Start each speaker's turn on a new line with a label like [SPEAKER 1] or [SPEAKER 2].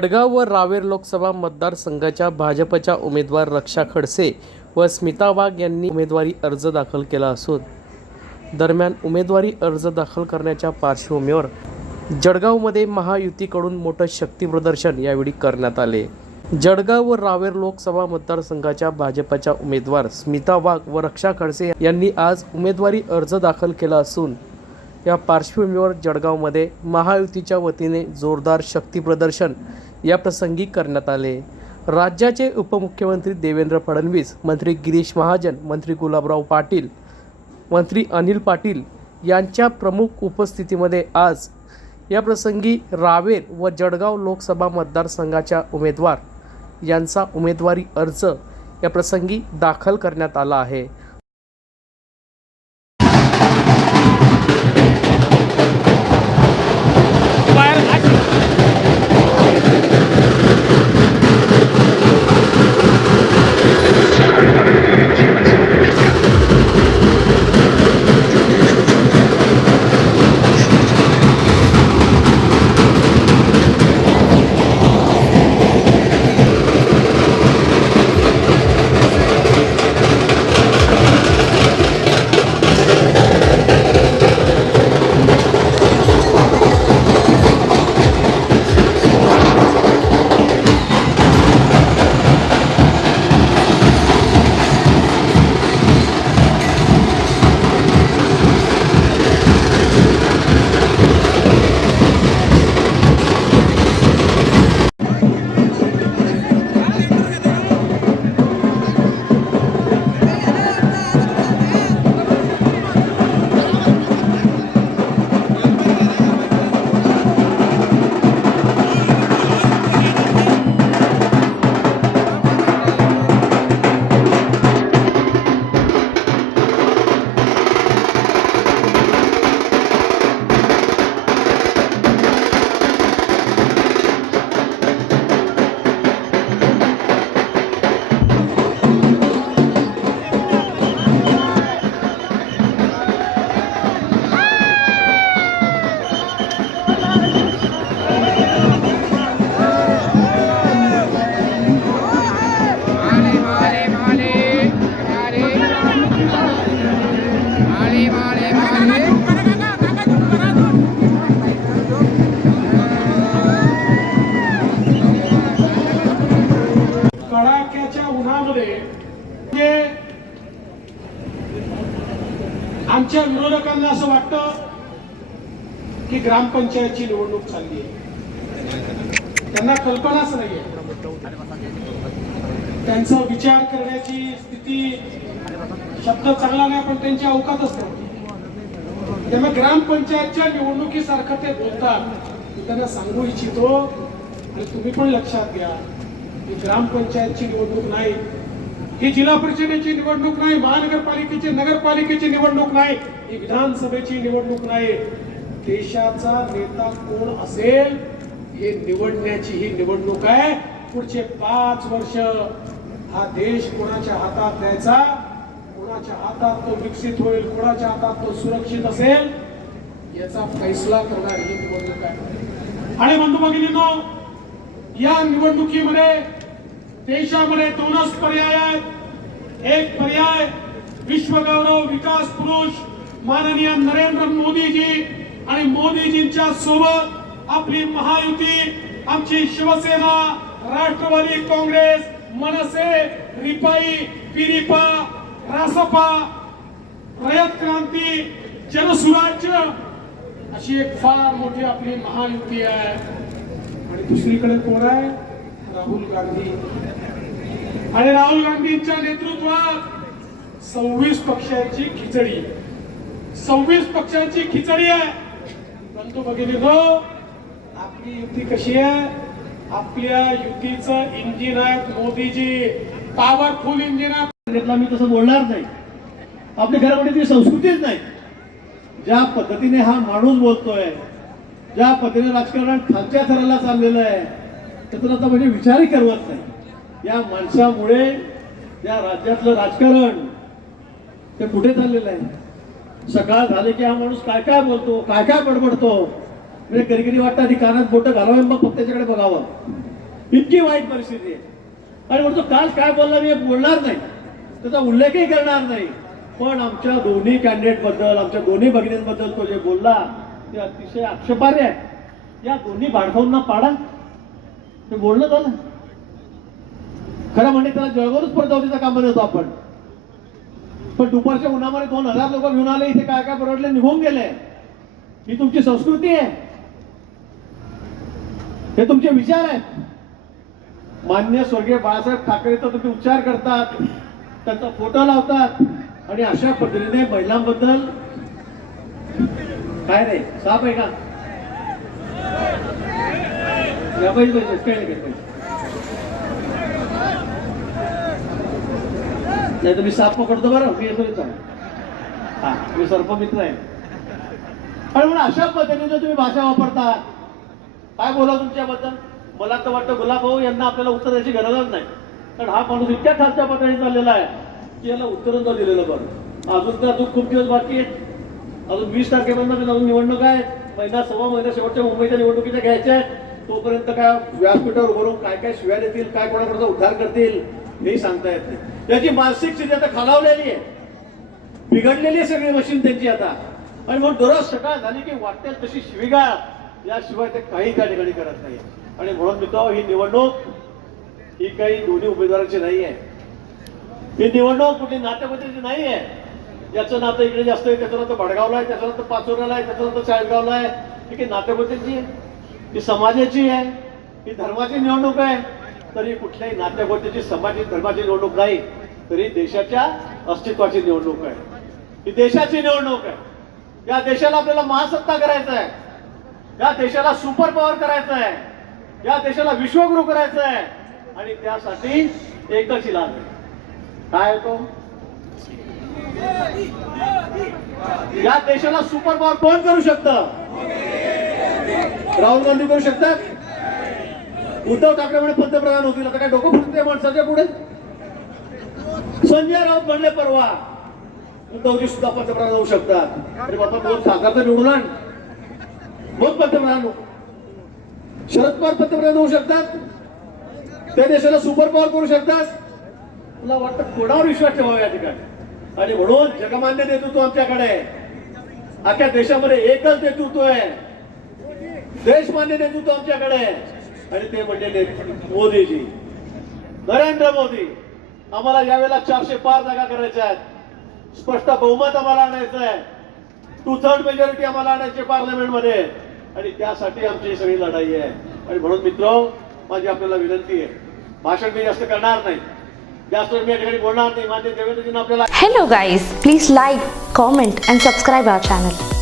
[SPEAKER 1] जळगाव व रावेर लोकसभा मतदारसंघाच्या भाजपच्या उमेदवार रक्षा खडसे व स्मिता वाघ यांनी उमेदवारी अर्ज दाखल केला असून दरम्यान उमेदवारी अर्ज दाखल करण्याच्या पार्श्वभूमीवर जळगावमध्ये महायुतीकडून मोठं शक्तीप्रदर्शन यावेळी करण्यात आले. जळगाव व रावेर लोकसभा मतदारसंघाच्या भाजपच्या उमेदवार स्मिता वाघ व रक्षा खडसे यांनी आज उमेदवारी अर्ज दाखल केला असून या पार्श्वभूमीवर जळगावमध्ये महायुतीच्या वतीने जोरदार शक्तीप्रदर्शन या प्रसंगी करण्यात आले. राज्याचे उपमुख्यमंत्री देवेंद्र फडणवीस मंत्री गिरीश महाजन मंत्री गुलाबराव पाटील मंत्री अनिल पाटील यांच्या प्रमुख उपस्थितीमध्ये आज या प्रसंगी रावेर व जळगाव लोकसभा मतदारसंघाच्या उमेदवार यांचा उमेदवारी अर्ज या प्रसंगी दाखल करण्यात आला आहे.
[SPEAKER 2] कडाक्याच्या उन्हामध्ये म्हणजे आमच्या विरोधकांना असं वाटतं की ग्रामपंचायतची निवडणूक चालली आहे. त्यांना कल्पनाच नाहीये. त्यांचा विचार करण्याची स्थिती शब्द चांगला नाही पण त्यांची अवकातच नव्हती त्यामुळे ग्रामपंचायतच्या निवडणुकीसारखं ते बोलतात. त्यांना सांगू इच्छितो आणि तुम्ही पण लक्षात घ्या. ही ग्रामपंचायतची निवडणूक नाही ही जिल्हा परिषदेची निवडणूक नाही महानगरपालिकेची नगरपालिकेची निवडणूक नाही ही विधानसभेची निवडणूक नाही. देशाचा नेता कोण असेल हे निवडण्याची ही निवडणूक आहे. पुढचे पाच वर्ष हा देश कोणाच्या हातात द्यायचा? कोणाच्या हातात तो विकसित होईल कोणाच्या हातात तो सुरक्षित असेल याचा फैसला करणारी ही निवडणूक आहे. आणि बंधू भगिनींनो या निवडणुकीमध्ये देशामध्ये दोनच पर्याय आहेत. एक पर्याय विश्वगौरव विकास पुरुष माननीय नरेंद्र मोदीजी आणि मोदीजींच्या सोबत आपली महायुती आमची शिवसेना राष्ट्रवादी काँग्रेस मनसे रिपाई पिरिपा रासपा रयत क्रांती जनसुराज्य अशी एक फार मोठी आपली महायुती आहे. आणि दुसरीकडे कोण आहे? राहुल गांधी. आणि राहुल गांधींच्या नेतृत्वात सव्वीस पक्षांची खिचडी. सव्वीस पक्षांची खिचडी आहे. परंतु बघितली तो? आपली युती कशी आहे? आपल्या युतीचं इंजिन आहे मोदीजी. पॉवरफुल इंजिन आहे. मी तसं बोलणार नाही. आपल्या घरामध्ये ती संस्कृतीच नाही. ज्या पद्धतीने हा माणूस बोलतोय ज्या पद्धतीने राजकारण खालच्या थराला चाललेलं आहे त्यातून आता म्हणजे विचारही करवत नाही. या माणसामुळे या राज्यातलं राजकारण ते कुठे चाललेलं आहे? सकाळ झाले की हा माणूस काय काय बोलतो काय काय बडबडतो? म्हणजे कधी कधी वाटतं आधी कानात बोटं घालावं मग फक्त त्याच्याकडे बघावं. इतकी वाईट परिस्थिती आहे. आणि म्हणतो काल काय बोलला मी बोलणार नाही. त्याचा उल्लेखही करणार नाही. पण आमच्या दोन्ही कॅन्डिडेटबद्दल आमच्या दोन्ही भगिनींबद्दल तो जे बोलला ते अतिशय आक्षेपार्ह आहे. या दोन्ही भाडखाऊंना पाडा. ते बोलणं झालं. खरं म्हणजे त्याला जळगावच परतावतीचा काम बनवतो आपण. पण दुपारच्या उन्हामध्ये दोन हजार लोक घेऊन आले इथे काय काय परवडले निघून गेले. ही तुमची संस्कृती आहे. हे तुमचे विचार आहेत. मान्य स्वर्गीय बाळासाहेब ठाकरेचा तुम्ही उच्चार करतात त्यांचा फोटो लावतात आणि अशा पद्धतीने महिलांबद्दल काय रे साप आहे का या पाहिजे पाहिजे काही नाही तर मी साप पकडतो बरं मी येतो येतो हा मी सर्पमित्र आहे. आणि म्हणून अशा पद्धतीने तुम्ही भाषा वापरता काय बोला तुमच्याबद्दल? मला तर वाटतं गुलाब भाऊ यांना आपल्याला उत्तर द्यायची गरजच नाही. कारण हा माणूस इतक्या खालच्या पातळीत चाललेला आहे की याला उत्तरच न दिलेलं बरं. अजून तर अजून खूप दिवस बाकी आहेत. अजून वीस तारखेपर्यंत अजून निवडणूक आहे महिना सव्वा महिना शेवटच्या मुंबईच्या निवडणुकीच्या घ्यायच्या आहेत. तोपर्यंत काय व्यासपीठावर उभं काय काय शिव्या देतील काय कोणाकडचा उद्धार करतील हे सांगता येत नाही. त्याची मानसिक स्थिती आता खालावलेली आहे. बिघडलेली आहे सगळी मशीन त्यांची आता. आणि म्हणून दररोज सकाळ झाली की वाटेल तशी शिवीगाळ याशिवाय ते काही त्या ठिकाणी करत नाही. आणि म्हणून मित्र ही निवडणूक ही काही दोन्ही उमेदवारांची नाही आहे. ही निवडणूक कुठली नातेवाईकाची नाही आहे. याचं नातं इकडे जास्त आहे त्याचं नातं भडगावला आहे त्याचं नातं पाचोऱ्याला आहे त्याचं नातं चाळगावला आहे. ही काही नातेवाईकाची आहे ही समाजाची आहे ही धर्माची निवडणूक आहे. तरी कुठल्याही नात्यागोत्याची समाजी धर्माची निवडणूक नाही तरी देशाच्या अस्तित्वाची निवडणूक आहे. ही देशाची निवडणूक आहे. या देशाला आपल्याला महासत्ता करायचं आहे. या देशाला सुपर पॉवर करायचं आहे. या देशाला विश्वगुरु करायचं आहे. आणि त्यासाठी एकच इलाज आहे. काय आहे तो या देशाला सुपर पॉवर कोण करू शकतं? राहुल गांधी करू शकतात? उद्धव ठाकरे म्हणे पंतप्रधान होतील. आता काय डोकं फुटते माणसाच्या पुढे? संजय राऊत म्हणले परवा. उद्धवजी सुद्धा पंतप्रधान होऊ शकतात. अरे बाबा दोन साखरचं निवडून आण. मग पंतप्रधान शरद पवार पंतप्रधान होऊ शकतात. त्या देशाला सुपर पॉवर करू शकतात. तुला वाटतं कोणावर विश्वास ठेवावा या ठिकाणी? आणि म्हणून जगमान्य नेतृत्व आमच्याकडे अख्ख्या देशामध्ये एकच नेतृत्व आहे. देशमान्य नेतृत्व आमच्याकडे आहे. आणि ते म्हणजे मोदीजी. नरेंद्र मोदी आम्हाला यावेळेला चारशे पार जागा करायच्या आहेत. स्पष्ट बहुमत आम्हाला आणायचं आहे. टू थर्ड मेजॉरिटी आम्हाला आणायची पार्लमेंटमध्ये आणि त्यासाठी आमची सगळी लढाई आहे. आणि म्हणून मित्र माझी आपल्याला विनंती आहे. भाषण मी जास्त करणार नाही. जास्त मी या ठिकाणी बोलणार नाही. मान्य देवेंद्रजींना आपल्याला
[SPEAKER 3] Hello guys, please like, comment and subscribe our channel.